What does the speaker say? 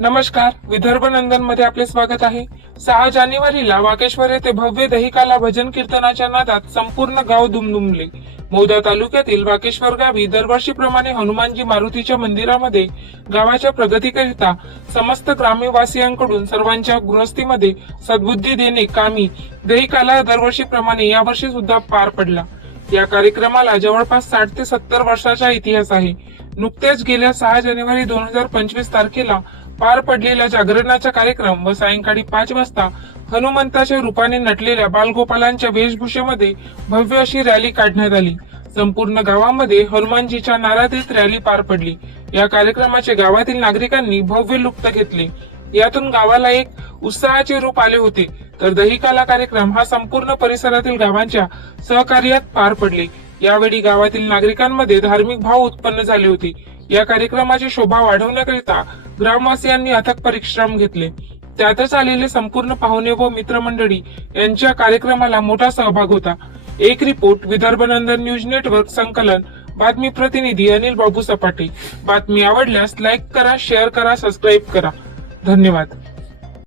नमस्कार विदर्भ नंदनमध्ये आपले स्वागत आहे. सहा जानेवारीला वाकेश्वर येथे भव्य दहिकाला भजन कीर्तनाच्या नादात संपूर्ण गाव दुमदुमले. मौदा तालुक्यातील वाकेश्वर गावी दरवर्षीप्रमाणे हनुमानजी मारुतीच्या मंदिरामध्ये गावाच्या प्रगतीकरिता समस्त ग्रामवासियांकडून सर्वांच्या गृहस्थीमध्ये सद्बुद्धी देणे कामी दहिकाला दरवर्षीप्रमाणे यावर्षी सुद्धा पार पडला. या कार्यक्रमाला जवळपास साठ ते सत्तर वर्षाचा इतिहास आहे. नुकत्याच गेल्या सहा जानेवारी दोन हजार पंचवीस तारखेला पार पडलेल्या जागरणाचा कार्यक्रम व सायंकाळी पाच वाजता हनुमंताच्या रूपाने नटलेल्या बालगोपालांच्या वेशभूषेमध्ये भव्य अशी रॅली काढण्यात आली. संपूर्ण गावामध्ये हनुमानजीच्या नाराधीत रॅली पार पडली. या कार्यक्रमाचे गावातील नागरिकांनी भव्य लुप्त घेतले. यातून गावाला एक उत्साहाचे रूप आले होते. तर दहिकाला कार्यक्रम हा संपूर्ण परिसरातील गावांच्या सहकार्यात पार पडले. यावेळी गावातील नागरिकांमध्ये धार्मिक भाव उत्पन्न झाले होते. या कार्यक्रमाची शोभा वाढवण्याकरिता ग्रामवासियांनी अथक परिश्रम घेतले. त्यातच आलेले संपूर्ण पाहुणे व मित्रमंडळी यांच्या कार्यक्रमाला मोठा सहभाग होता. एक report Vidarbha Nandan news network संकलन बातमी प्रतिनिधी अनिल बाबू सपाटे. बातमी आवडल्यास लाईक करा शेअर करा सबस्क्राईब करा. धन्यवाद.